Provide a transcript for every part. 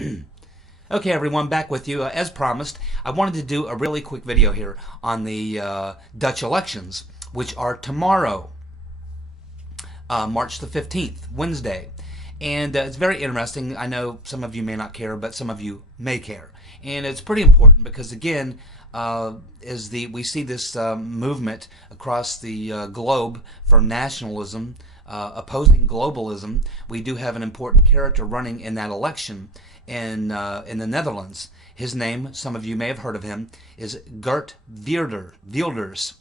Okay, everyone, back with you. As promised, I wanted to do a really quick video here on the Dutch elections, which are tomorrow, March the 15th, Wednesday. And it's very interesting. I know some of you may not care, but some of you may care. And it's pretty important because, again, we see this movement across the globe for nationalism, opposing globalism. We do have an important character running in that election in the Netherlands. His name, some of you may have heard of him, is Geert Wilders,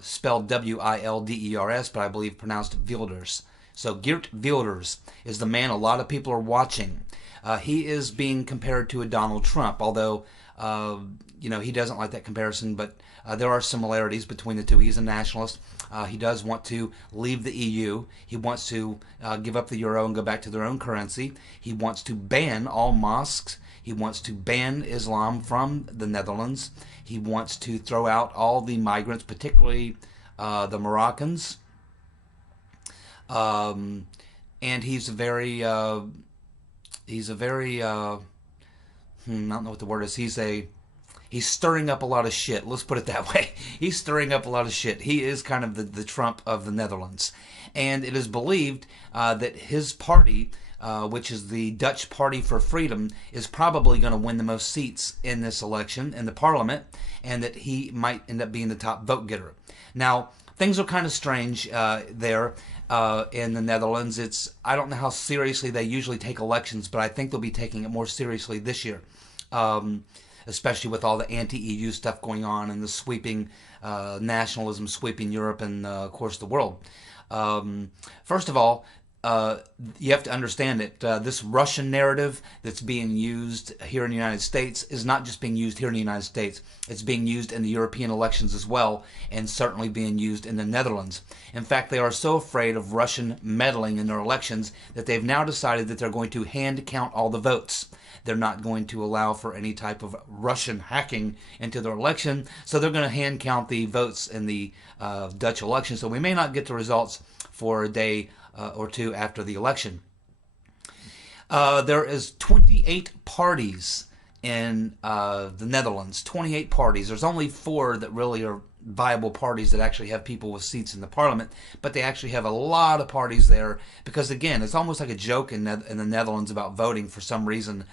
spelled Wilders, but I believe pronounced Wilders. So Geert Wilders is the man a lot of people are watching. He is being compared to a Donald Trump, although he doesn't like that comparison, but there are similarities between the two. He's a nationalist. He does want to leave the EU. He wants to give up the euro and go back to their own currency. He wants to ban all mosques. He wants to ban Islam from the Netherlands. He wants to throw out all the migrants, particularly the Moroccans. And he's a very I don't know what the word is. He's stirring up a lot of shit. Let's put it that way. He's stirring up a lot of shit. He is kind of the Trump of the Netherlands. And it is believed that his party, which is the Dutch Party for Freedom, is probably going to win the most seats in this election in the parliament, and that he might end up being the top vote getter. Now, things are kind of strange there in the Netherlands. I don't know how seriously they usually take elections, but I think they'll be taking it more seriously this year. Especially with all the anti-EU stuff going on and the sweeping nationalism sweeping Europe and, of course, the world. First of all, you have to understand that this Russian narrative that's being used here in the United States is not just being used here in the United States. It's being used in the European elections as well, and certainly being used in the Netherlands. In fact, they are so afraid of Russian meddling in their elections that they've now decided that they're going to hand count all the votes. They're not going to allow for any type of Russian hacking into their election, so they're going to hand count the votes in the Dutch election. So we may not get the results for a day or two after the election. There is 28 parties in the Netherlands. 28 parties. There's only 4 that really are viable parties that actually have people with seats in the parliament, but they actually have a lot of parties there because, again, it's almost like a joke in the Netherlands about voting for some reason,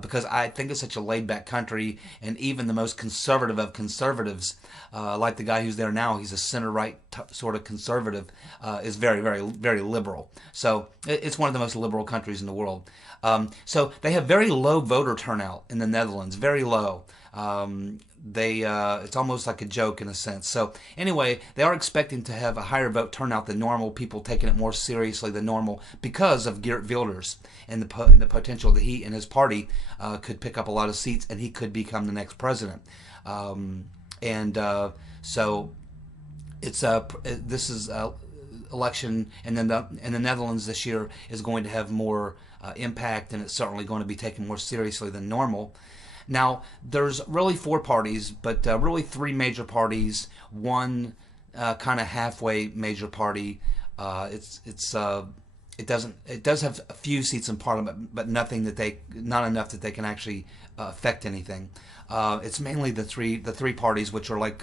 because I think it's such a laid-back country, and even the most conservative of conservatives, like the guy who's there now, he's a center-right sort of conservative, is very, very, very liberal. So it's one of the most liberal countries in the world. So they have very low voter turnout in the Netherlands, very low. It's almost like a joke in a sense. So anyway, they are expecting to have a higher vote turnout than normal, people taking it more seriously than normal because of Geert Wilders and the potential that he and his party could pick up a lot of seats, and he could become the next president. So this is election in the Netherlands this year is going to have more impact, and it's certainly going to be taken more seriously than normal. Now, there's really 4 parties, but really 3 major parties, one kind of halfway major party. It does have a few seats in parliament, but not enough that they can actually affect anything. It's mainly the three parties, which are like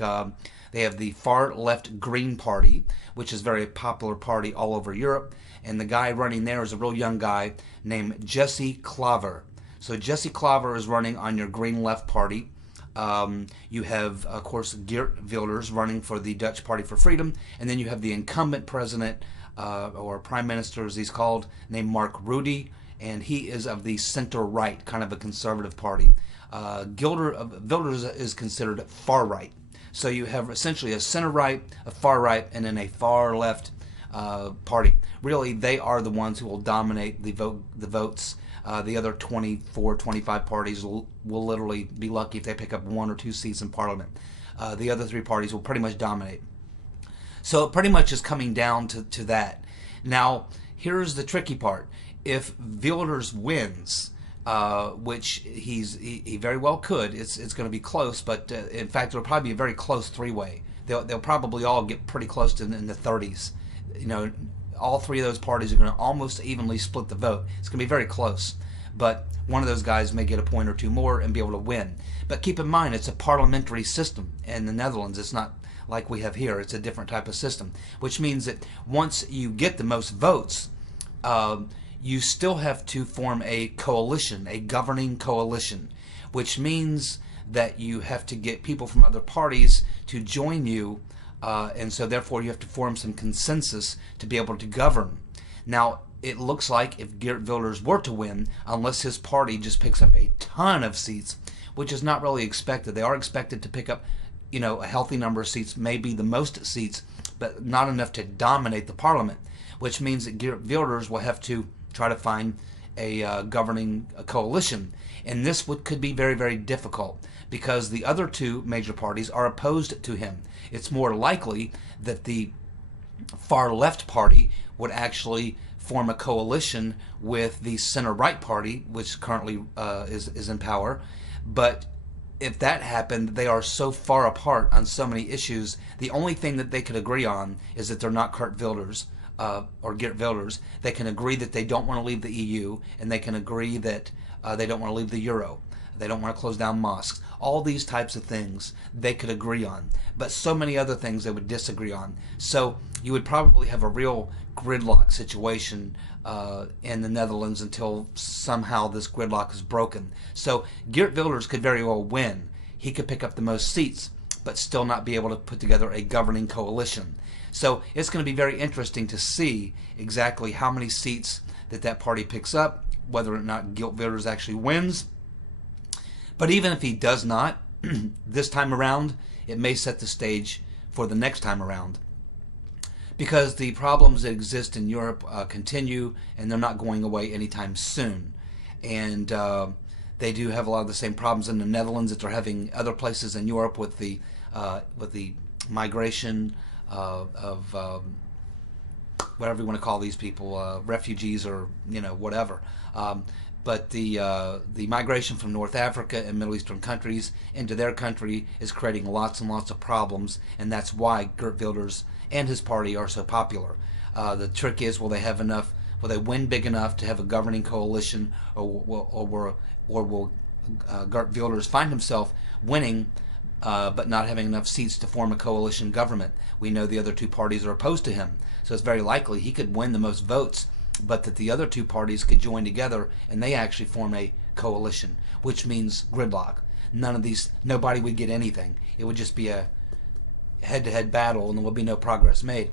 they have the far left Green Party, which is a very popular party all over Europe, and the guy running there is a real young guy named Jesse Klaver. So Jesse Klaver is running on your Green Left Party. You have, of course, Geert Wilders running for the Dutch Party for Freedom, and then you have the incumbent president, or prime minister as he's called, named Mark Rutte, and he is of the center-right, kind of a conservative party. Wilders is considered far-right. So you have essentially a center-right, a far-right, and then a far-left party. Really, they are the ones who will dominate the votes. The other 24, 25 parties will literally be lucky if they pick up 1 or 2 seats in parliament. The other 3 parties will pretty much dominate. So it pretty much is coming down to that. Now, here's the tricky part. If Wilders wins, which he very well could, it's going to be close, but in fact, it'll probably be a very close 3-way. They'll probably all get pretty close to in the 30s. All 3 of those parties are going to almost evenly split the vote. It's going to be very close. but one of those guys may get a point or two more and be able to win. But keep in mind, it's a parliamentary system in the Netherlands. It's not like we have here. It's a different type of system, which means that once you get the most votes, you still have to form a coalition, a governing coalition, which means that you have to get people from other parties to join you, and so therefore you have to form some consensus to be able to govern. Now, it looks like if Geert Wilders were to win, unless his party just picks up a ton of seats, which is not really expected. They are expected to pick up, a healthy number of seats, maybe the most seats, but not enough to dominate the parliament, which means that Geert Wilders will have to try to find a governing coalition. And this could be very, very difficult because the other two major parties are opposed to him. It's more likely that the far left party would actually form a coalition with the center-right party, which currently is in power. But if that happened, they are so far apart on so many issues. The only thing that they could agree on is that they're not Geert Wilders or Geert Wilders. They can agree that they don't want to leave the EU, and they can agree that they don't want to leave the euro. They don't want to close down mosques. All these types of things they could agree on, but so many other things they would disagree on. So you would probably have a real gridlock situation in the Netherlands until somehow this gridlock is broken. So Geert Wilders could very well win. He could pick up the most seats, but still not be able to put together a governing coalition. So it's going to be very interesting to see exactly how many seats that party picks up, whether or not Geert Wilders actually wins. But even if he does not, this time around, it may set the stage for the next time around. Because the problems that exist in Europe continue, and they're not going away anytime soon. And they do have a lot of the same problems in the Netherlands that they're having other places in Europe with the migration of whatever you want to call these people, refugees or whatever. But the migration from North Africa and Middle Eastern countries into their country is creating lots and lots of problems, and that's why Geert Wilders and his party are so popular. The trick is, will they have enough? Will they win big enough to have a governing coalition, or will Geert Wilders find himself winning but not having enough seats to form a coalition government? We know the other two parties are opposed to him, so it's very likely he could win the most votes, but that the other two parties could join together and they actually form a coalition, which means gridlock. Nobody would get anything. It would just be a head-to-head battle and there would be no progress made.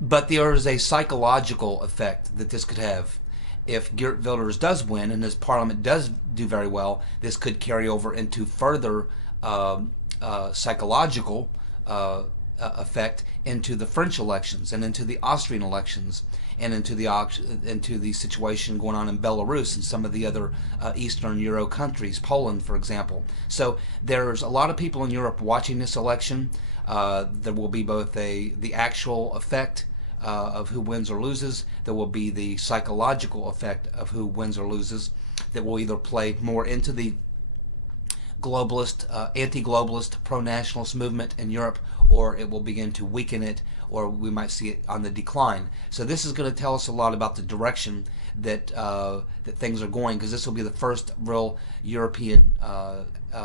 But there is a psychological effect that this could have. If Geert Wilders does win and his parliament does do very well, this could carry over into further psychological effect into the French elections and into the Austrian elections and into the situation going on in Belarus and some of the other Eastern Euro countries, Poland, for example. So there's a lot of people in Europe watching this election. There will be both the actual effect of who wins or loses. There will be the psychological effect of who wins or loses that will either play more into the globalist, anti-globalist, pro-nationalist movement in Europe, or it will begin to weaken it, or we might see it on the decline. So this is going to tell us a lot about the direction that that things are going, because this will be the first real European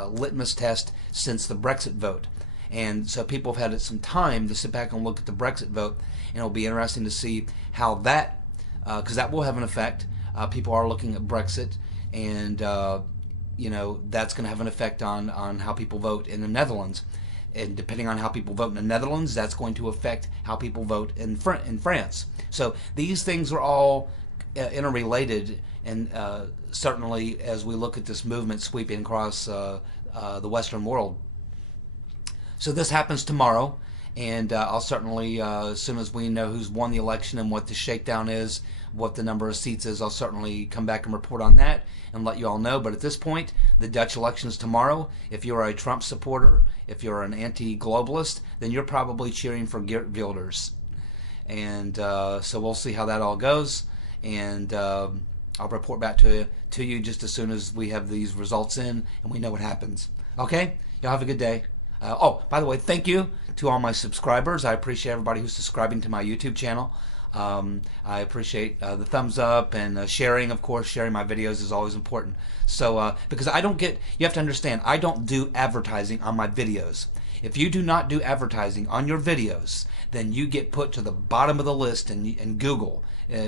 litmus test since the Brexit vote. And so people have had some time to sit back and look at the Brexit vote, and it'll be interesting to see how that, because that will have an effect. People are looking at Brexit, and that's going to have an effect on how people vote in the Netherlands. And depending on how people vote in the Netherlands, that's going to affect how people vote in France. So these things are all interrelated, and certainly as we look at this movement sweeping across the Western world. So this happens tomorrow, and I'll certainly, as soon as we know who's won the election and what the shakedown is, what the number of seats is, I'll certainly come back and report on that and let you all know. But at this point, the Dutch election is tomorrow. If you're a Trump supporter, if you're an anti-globalist, then you're probably cheering for Geert Wilders. And so we'll see how that all goes, and I'll report back to you just as soon as we have these results in and we know what happens. Okay? Y'all have a good day. Oh, by the way, thank you to all my subscribers. I appreciate everybody who's subscribing to my YouTube channel. I appreciate the thumbs up and sharing. Of course, sharing my videos is always important. So because I don't get, you have to understand, I don't do advertising on my videos. If you do not do advertising on your videos, then you get put to the bottom of the list in Google,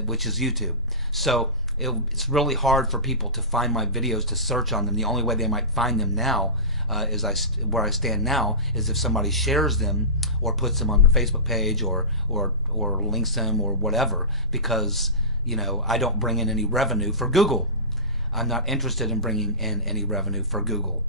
which is YouTube. So it's really hard for people to find my videos, to search on them. The only way they might find them now where I stand now is if somebody shares them or puts them on their Facebook page or links them or whatever, because I don't bring in any revenue for Google. I'm not interested in bringing in any revenue for Google.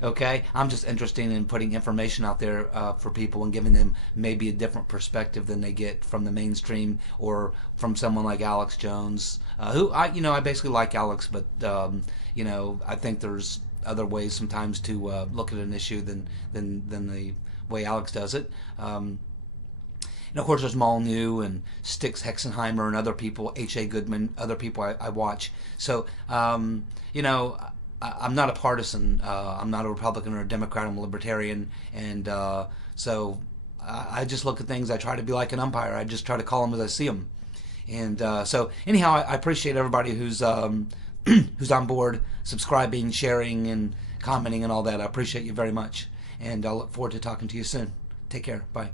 Okay? I'm just interested in putting information out there for people and giving them maybe a different perspective than they get from the mainstream or from someone like Alex Jones, who I basically like Alex, but I think there's other ways sometimes to look at an issue than the way Alex does it. And of course, there's Molyneux and Styx Hexenheimer and other people, H.A. Goodman, other people I watch. So, I'm not a partisan. I'm not a Republican or a Democrat. I'm a libertarian. And so I just look at things. I try to be like an umpire. I just try to call them as I see them. And so anyhow, I appreciate everybody who's who's on board, subscribing, sharing, and commenting and all that. I appreciate you very much. And I'll look forward to talking to you soon. Take care. Bye.